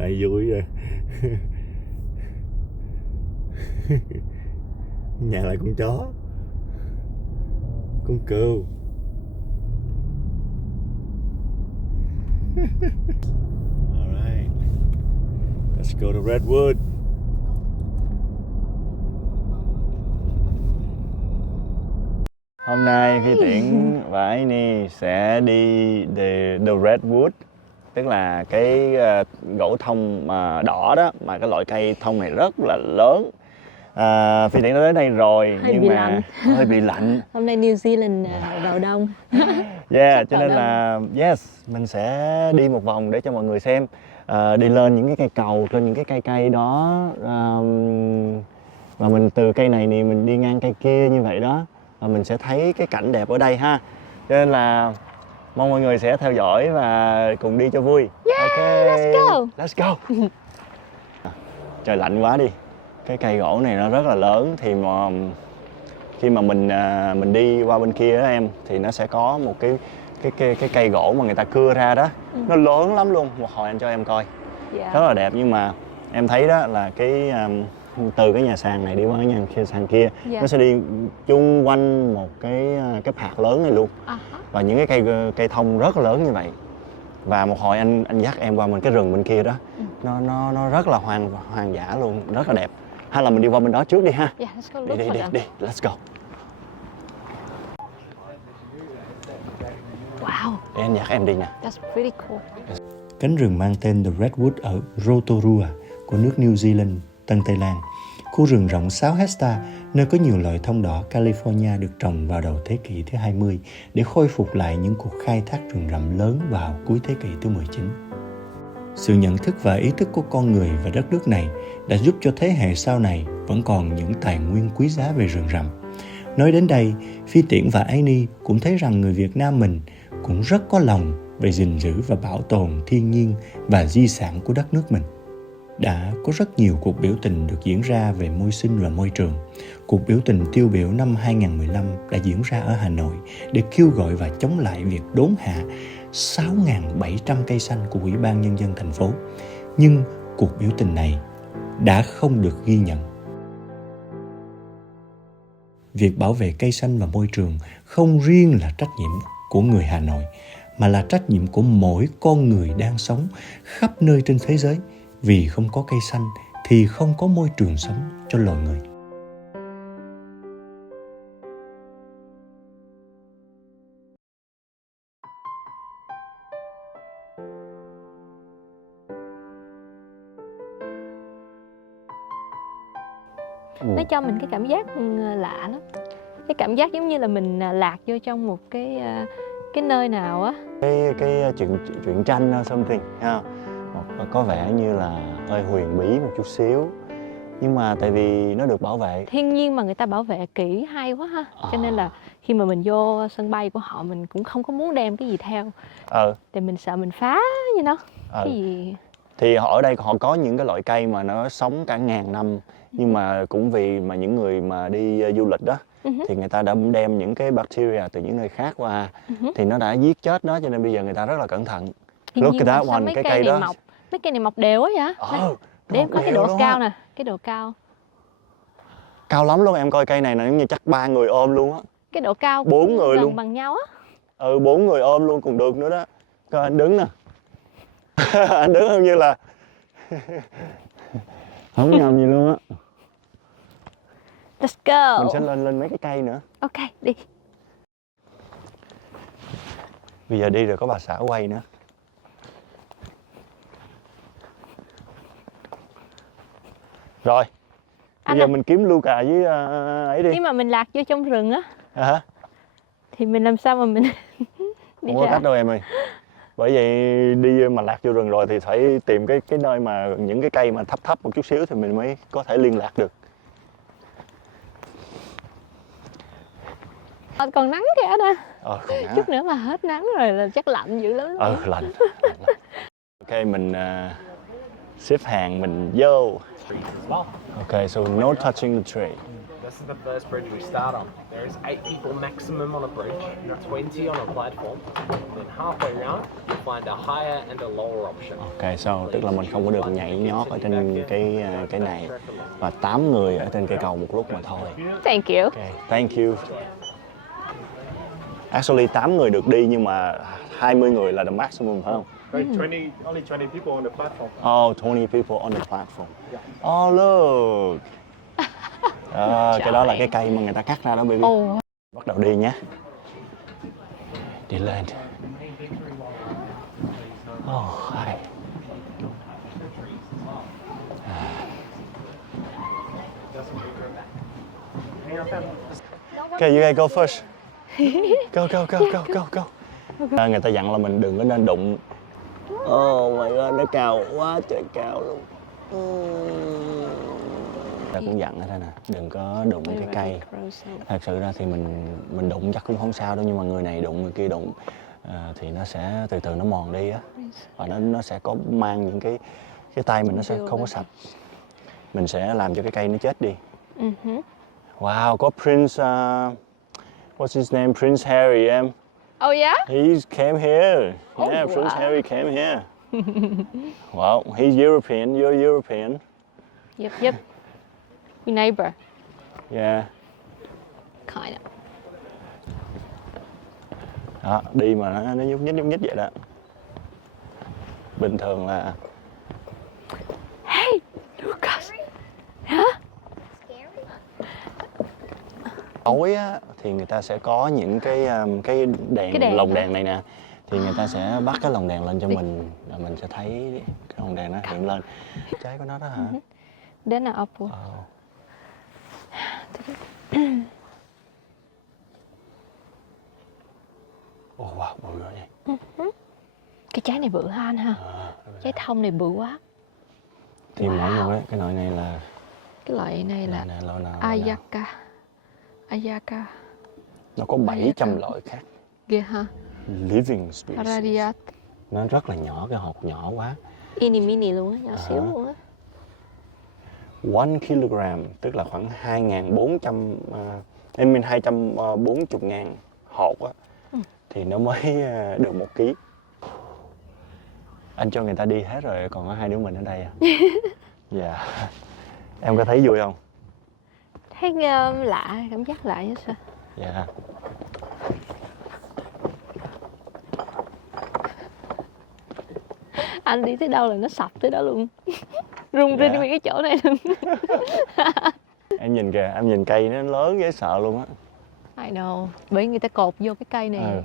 Ai vui rồi. Nhà lại con chó, con cừu. Alright, let's go to Redwood. Hôm nay Phi Tiễn và Amy sẽ đi the Redwood, tức là cái gỗ thông mà đỏ đó, mà cái loại cây thông này rất là lớn. Phi Tiễn đã tới đây rồi hơi nhưng bị mà lạnh. hơi bị lạnh. Hôm nay New Zealand vào đông. Yeah, cho nên là yes, mình sẽ đi một vòng để cho mọi người xem. Đi lên những cái cây cầu, trên những cái cây đó, và mình từ cây này thì mình đi ngang cây kia như vậy đó, và mình sẽ thấy cái cảnh đẹp ở đây ha. Cho nên là mong mọi người sẽ theo dõi và cùng đi cho vui. Yeah, ok, let's go. Let's go. Trời lạnh quá đi. Cái cây gỗ này nó rất là lớn, thì mà khi mà mình đi qua bên kia đó em, thì nó sẽ có một cái cây gỗ mà người ta cưa ra đó. Nó lớn lắm luôn. Một hồi anh cho em coi. Rất là đẹp, nhưng mà em thấy đó là cái từ cái nhà sàn này đi qua cái nhà sàn kia, nó sẽ đi chung quanh một cái park lớn này luôn. Và những cái cây thông rất là lớn như vậy. Và một hồi anh dắt em qua cái rừng bên kia đó, nó rất là hoang dã luôn, rất là đẹp. Hay là mình đi qua bên đó trước đi ha. Yeah, let's go look for them. Đi, let's go. Wow. Để anh dắt em đi nha. That's pretty cool. Cánh rừng mang tên The Redwood ở Rotorua của nước New Zealand, Tân Tây Lan. Khu rừng rộng 6 hecta, nơi có nhiều loại thông đỏ California được trồng vào đầu thế kỷ thứ 20 để khôi phục lại những cuộc khai thác rừng rậm lớn vào cuối thế kỷ thứ 19. Sự nhận thức và ý thức của con người và đất nước này đã giúp cho thế hệ sau này vẫn còn những tài nguyên quý giá về rừng rậm. Nói đến đây, Phi Tiễn và Amy cũng thấy rằng người Việt Nam mình cũng rất có lòng về gìn giữ và bảo tồn thiên nhiên và di sản của đất nước mình. Đã có rất nhiều cuộc biểu tình được diễn ra về môi sinh và môi trường. Cuộc biểu tình tiêu biểu năm 2015 đã diễn ra ở Hà Nội để kêu gọi và chống lại việc đốn hạ 6.700 cây xanh của Ủy ban Nhân dân thành phố. Nhưng cuộc biểu tình này đã không được ghi nhận. Việc bảo vệ cây xanh và môi trường không riêng là trách nhiệm của người Hà Nội, mà là trách nhiệm của mỗi con người đang sống khắp nơi trên thế giới. Vì không có cây xanh thì không có môi trường sống cho loài người. Nó cho mình cái cảm giác lạ lắm. Cái cảm giác giống như là mình lạc vô trong một cái nơi nào á. Cái chuyện tranh something ha. Có vẻ như là hơi huyền bí một chút xíu, nhưng mà tại vì nó được bảo vệ. Thiên nhiên mà người ta bảo vệ kỹ hay quá ha. Cho nên là khi mà mình vô sân bay của họ, mình cũng không có muốn đem cái gì theo. Tại mình sợ mình phá như nó. Cái gì... Thì họ ở đây họ có những cái loại cây mà nó sống cả ngàn năm. Nhưng mà cũng vì mà những người mà đi du lịch đó, thì người ta đã đem những cái bacteria từ những nơi khác qua, thì nó đã giết chết nó, cho nên bây giờ người ta rất là cẩn thận. Look at that one, cái cây đó. Mấy cây này mọc đều quá vậy? Để em có cái độ cao nè, cái độ cao. Cao lắm luôn, em coi cây này là như chắc 3 người ôm luôn á. Cái độ cao 4 người luôn. bằng nhau á. 4 người ôm luôn còn được nữa đó. Coi anh đứng nè. Anh đứng không như là không nhầm gì luôn á. Let's go. Mình sẽ lên mấy cái cây nữa. Ok, đi. Bây giờ đi rồi có bà xã quay nữa. Rồi. Bây giờ mình kiếm Luca với ấy đi. Khi mà mình lạc vô trong rừng á, hả? Thì mình làm sao mà mình đi không có cách đâu em ơi. Bởi vậy đi mà lạc vô rừng rồi thì phải tìm cái nơi mà những cái cây mà thấp một chút xíu thì mình mới có thể liên lạc được. Còn nắng kìa nè. Còn nắng. Chút nữa mà hết nắng rồi là chắc lạnh dữ lắm. Lạnh. Ok, mình xếp hàng mình vô. Ok, so no touching the tree. This is the first bridge we start on. There is 8 people maximum on a bridge, 20 on a platform. Then halfway round, you'll find a higher and a lower option. Ok, so tức là mình không có được nhảy nhót ở trên cái này và 8 người ở trên cây cầu một lúc mà thôi. Thank you. Okay, thank you. Actually 8 người được đi nhưng mà 20 người là the maximum phải không? Only 20 people on the platform. Oh, 20 people on the platform. Oh look. Cái đó là cái cây mà người ta cắt ra đó baby. Ồ. Bắt đầu đi nhé. Đi lên. Oh, hi. Okay, you guys go first. Go. Người ta dặn là mình đừng có nên đụng. Oh my god, nó cao quá trời cao luôn. Ta cũng dặn ở đây nè, đừng có đụng cái cây. Thật sự ra thì mình đụng chắc cũng không sao đâu, nhưng mà người này đụng người kia đụng thì nó sẽ từ từ nó mòn đi á, và nó sẽ có mang những cái tay mình nó sẽ không có sạch, mình sẽ làm cho cái cây nó chết đi. Wow, có Prince what's his name, Prince Harry em. Oh yeah? He came here. Oh, Yeah, Prince wow. Harry came here. Well, he's European. You're European. Yep. Your neighbor. Yeah. Kind of. Đó, đi mà nó nhúc nhích vậy đó. Bình thường là. Hey, Lucas. Hả? Tối á, thì người ta sẽ có những cái đèn, lồng đèn này nè, thì người ta sẽ bắt cái lồng đèn lên cho mình, rồi mình sẽ thấy cái lồng đèn nó hiện lên. Trái của nó đó hả? Đến là apple. Oh wow, bự rồi vậy. Cái trái này bự ha anh ha. Trái thông này bự quá. Thì mỗi người cái loại này là cái loại này là Ayaka. Nó có 700 loại khác. Ghê ha. Living species. Radiat. Nó rất là nhỏ, cái hộp nhỏ quá. Ini mini luôn á, nhỏ xíu luôn á. 1 kg tức là khoảng 240.000 hột á, thì nó mới được 1 kg. Anh cho người ta đi hết rồi, còn có 2 đứa mình ở đây à. Dạ. Em có thấy vui không? Thấy lạ, cảm giác lạ chứ sao? Dạ. Anh đi tới đâu là nó sập tới đó luôn. Rung rinh nguyên cái chỗ này luôn. Em nhìn kìa, em nhìn cây nó lớn dễ sợ luôn á. I know, bởi người ta cột vô cái cây này.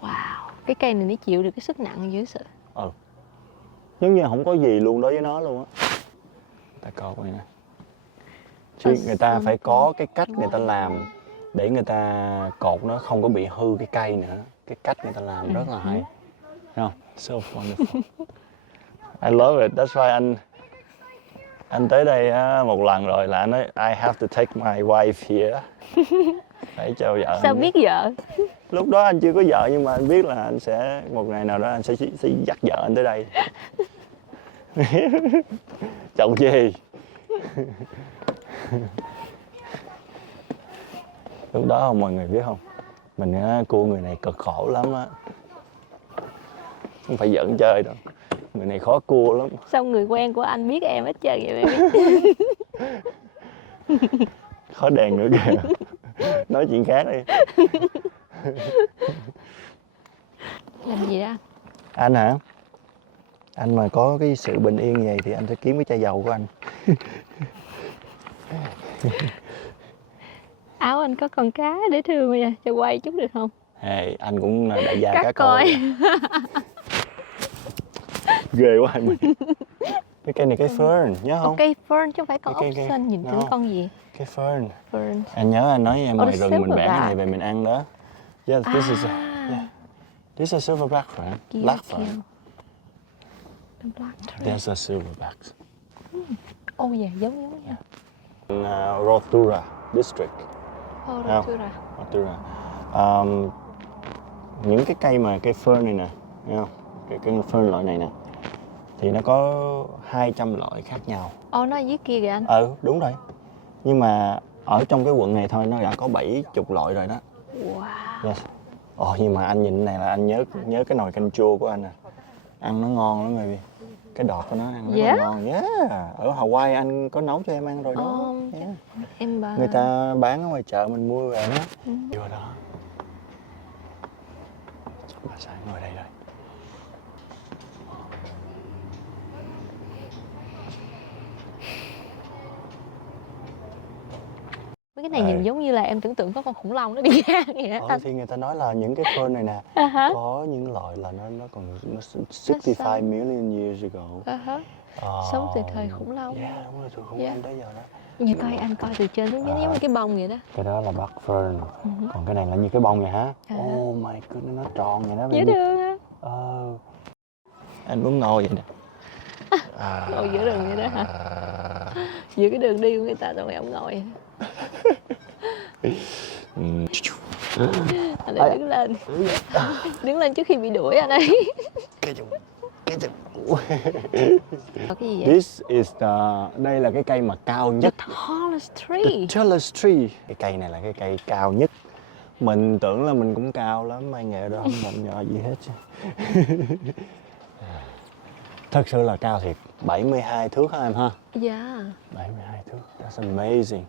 Wow, cái cây này nó chịu được cái sức nặng dữ sợ. Giống như không có gì luôn đối với nó luôn á. Ta cột này nè. Chứ người ta phải có cái cách người ta làm để người ta cột nó không có bị hư cái cây nữa. Cái cách người ta làm rất là hay. Thấy không? So wonderful. I love it. That's why anh tới đây một lần rồi là anh nói I have to take my wife here. Phải cho vợ. Sao biết vợ? Lúc đó anh chưa có vợ nhưng mà anh biết là anh sẽ một ngày nào đó anh sẽ dắt vợ anh tới đây. Chồng gì? Lúc đó không mọi người biết không? Mình cua người này cực khổ lắm á. Không phải giỡn chơi đâu. Người này khó cua lắm. Sao người quen của anh biết em hết trơn vậy baby? Khó đèn nữa kìa. Nói chuyện khác đi. Làm gì đó? Anh hả? Anh mà có cái sự bình yên vậy thì anh sẽ kiếm cái chai dầu của anh. Áo anh có con cá để thương bây giờ, cho quay chút được không? Hey, anh cũng đại gia Cá cá coi. Ghê quá anh mình. Cái cây này cây fern, nhớ không? Cây fern chứ không phải con ốc Cây- xanh, nhìn tưởng con gì? Cây fern. Fern. Anh nhớ anh nói em ngoài rừng mình bẻ cái silverback. này về mình ăn đó. Yeah, this is this is a silverback fern. Black fern. The black tree. There's a silverback. Ô dạ, giống nha. In Rotorua district. Ô, Không. Rotorua. Rotorua. Những cái cây mà cây fern này nè, thấy không? Cái fern loại này nè, thì nó có 200 loại khác nhau. Ô, nó ở dưới kia kìa anh. Đúng rồi. Nhưng mà ở trong cái quận này thôi nó đã có 70 loại rồi đó. Wow. Yes. Ồ, nhưng mà anh nhìn cái này là anh nhớ cái nồi canh chua của anh à. Ăn nó ngon lắm baby. Cái đọt của nó ăn rất là ngon. Yeah. Ở Hawaii anh có nấu cho em ăn rồi đó. Yeah. Em bà... Người ta bán ở ngoài chợ mình mua về đó. Vô đó. Bà xã ngồi đây rồi. Mấy cái này nhìn giống như là em tưởng tượng có con khủng long nó đi ngang vậy á. Thì người ta nói là những cái fern này nè, có những loại là nó còn 65 million years ago. Sống từ thời khủng long. Yeah, đúng rồi, từ khủng long tới giờ đó. Như anh coi từ trên xuống giống như cái bông vậy đó. Cái đó là bạc fern, còn cái này là như cái bông vậy hả? Oh my goodness, nó tròn vậy đó. Dễ thương á. Anh muốn ngồi vậy nè. Ngồi giữa đường vậy đó hả? Giữa cái đường đi của người ta rồi ông ngồi. Anh ấy đứng lên. Đứng lên trước khi bị đuổi anh ấy. Cái gì vậy? This is đây là cái cây mà cao nhất. The tallest tree. The tallest tree. Cái cây này là cái cây cao nhất. Mình tưởng là mình cũng cao lắm, mai nghệ đó không động nhỏ gì hết chứ. Thật sự là cao thiệt. 72 thước hả em ha? Dạ. 72 thước. That's amazing.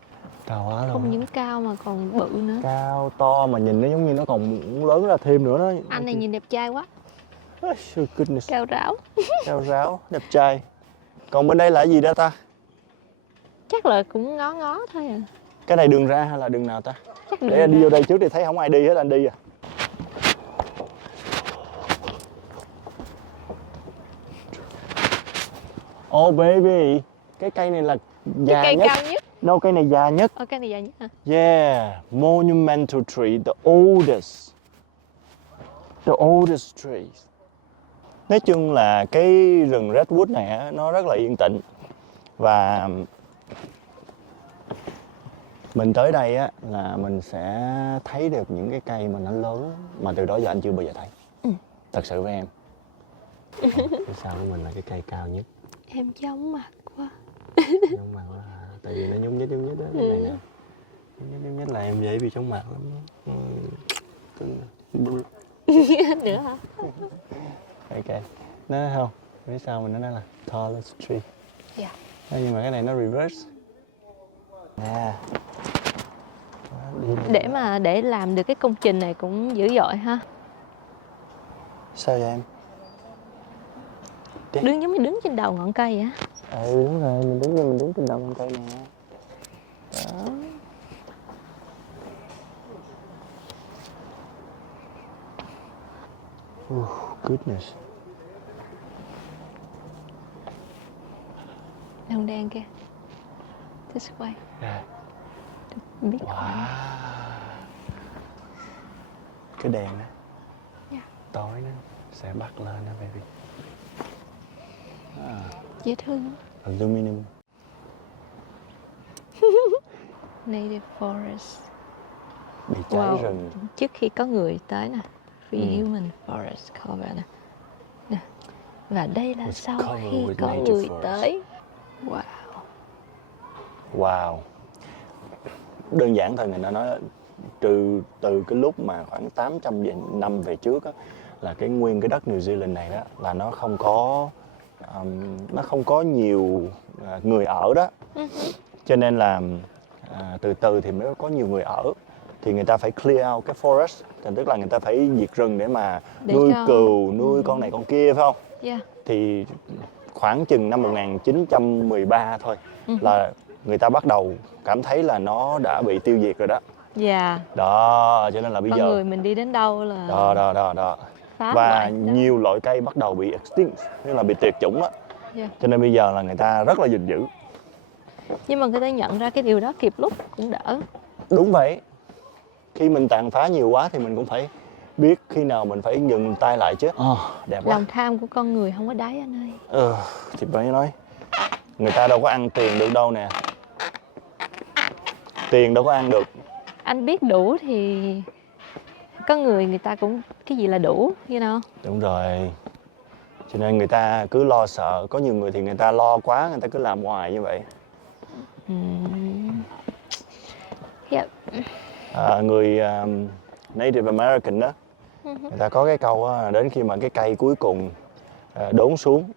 Cao quá luôn. Không những cao mà còn bự nữa. Cao to mà nhìn nó giống như nó còn lớn ra thêm nữa đó. Anh này nhìn đẹp trai quá. Oh, goodness. Cao ráo. Cao ráo, đẹp trai. Còn bên đây là cái gì đó ta? Chắc là cũng ngó thôi à. Cái này đường ra hay là đường nào ta? Chắc để anh đi vô đây trước thì thấy không ai đi hết, anh đi à. Oh baby, cái cây này là già cây nhất. cao nhất. No, cây này già nhất. Cây này già nhất hả? Yeah, monumental tree, the oldest. The oldest tree. Nói chung là cái rừng Redwood này á, nó rất là yên tĩnh. Và mình tới đây á là mình sẽ thấy được những cái cây mà nó lớn mà từ đó giờ anh chưa bao giờ thấy. Thật sự với em. Cái sau của mình là cái cây cao nhất. Em chóng mặt quá. Chóng mặt quá hả? Tại vì nó nhúc nhích đó, cái này nè. Nhúc nhích là em dễ bị chóng mặt lắm. Nữa hả? Ok. Nó không? Phía sau mình nó nói là tallest tree. Dạ. Nhưng mà cái này nó reverse. Nè. Để làm được cái công trình này cũng dữ dội ha. Sao vậy em? Đứng giống như đứng trên đầu ngọn cây vậy á. Đúng rồi, mình đứng trên đầu ngọn cây nè. Đó. Goodness. Hồng đen kìa. This way. Biết Wow. Cái đèn á. Yeah. Tối nó sẽ bắt lên đó baby. Dễ thương. Aluminum. Native forest. Bị cháy rừng. Trước khi có người tới nè. Human forest cover nè. Và đây là sau khi có người tới. Wow. Wow. Đơn giản thôi, người ta nói từ cái lúc mà khoảng 800 năm về trước á, là cái nguyên cái đất New Zealand này đó là nó không có nhiều người ở đó. Cho nên là từ từ thì mới có nhiều người ở, thì người ta phải clear out cái forest, tức là người ta phải diệt rừng để mà nuôi cừu, nuôi con này con kia, phải không? Yeah. Thì khoảng chừng năm 1913 thôi là người ta bắt đầu cảm thấy là nó đã bị tiêu diệt rồi đó. Dạ. Đó, cho nên là bây giờ con người mình đi đến đâu là đó. Và nhiều loại cây bắt đầu bị extinct, tức là bị tuyệt chủng đó. Yeah. Cho nên bây giờ là người ta rất là gìn giữ. Nhưng mà người ta nhận ra cái điều đó kịp lúc cũng đỡ. Đúng vậy. Khi mình tàn phá nhiều quá thì mình cũng phải biết khi nào mình phải dừng tay lại chứ. Đẹp quá. Lòng tham của con người không có đáy anh ơi. Thì phải nói, người ta đâu có ăn tiền được đâu nè. Tiền đâu có ăn được. Anh biết đủ thì có người ta cũng cái gì là đủ, you know. Đúng rồi. Cho nên người ta cứ lo sợ. Có nhiều người thì người ta lo quá, người ta cứ làm hoài như vậy. Yep. Người Native American đó, người ta có cái câu á, đến khi mà cái cây cuối cùng đốn xuống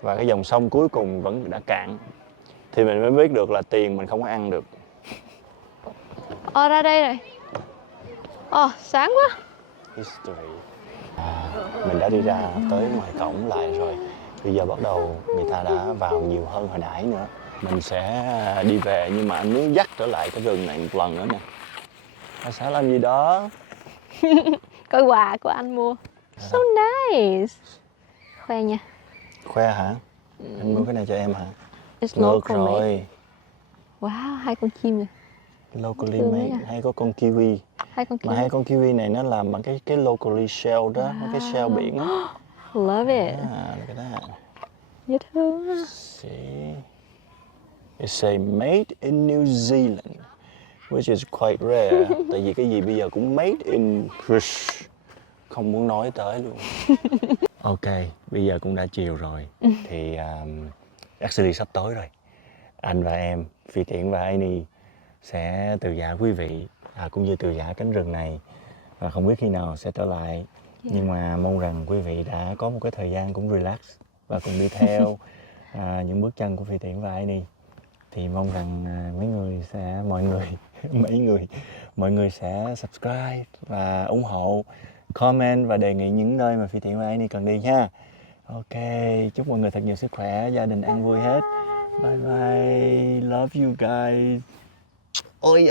và cái dòng sông cuối cùng vẫn đã cạn thì mình mới biết được là tiền mình không có ăn được. Ra đây rồi. Sáng quá. History. Mình đã đi ra tới ngoài cổng lại rồi. Bây giờ bắt đầu người ta đã vào nhiều hơn hồi nãy nữa. Mình sẽ đi về nhưng mà anh muốn dắt trở lại cái rừng này một lần nữa nè. Anh sẽ làm gì đó? Coi quà của anh mua. So nice. Khoe nha. Khoe hả? Anh mua cái này cho em hả? It's Ngược local made. rồi. Wow, 2 con chim này. Locally Thương made. nha. Hay có con kiwi. 2 con Mà kiwi. 2 con kiwi này nó làm bằng cái locally shell đó, cái shell biển á. Love it. Look at that. Dễ thương ha. See? It's a made in New Zealand, which is quite rare. Tại vì cái gì bây giờ cũng made in không muốn nói tới luôn. Ok, bây giờ cũng đã chiều rồi. Thì actually sắp tối rồi. Anh và em, Phi Tiễn và Annie sẽ từ giã quý vị cũng như từ giã cánh rừng này. Và không biết khi nào sẽ trở lại. Nhưng mà mong rằng quý vị đã có một cái thời gian cũng relax và cùng đi theo những bước chân của Phi Tiễn và Annie. Thì mong rằng mọi người sẽ subscribe và ủng hộ, comment và đề nghị những nơi mà Phi Tiễn và Annie cần đi nha. Ok, chúc mọi người thật nhiều sức khỏe, gia đình ăn vui hết. Bye bye, love you guys. Ôi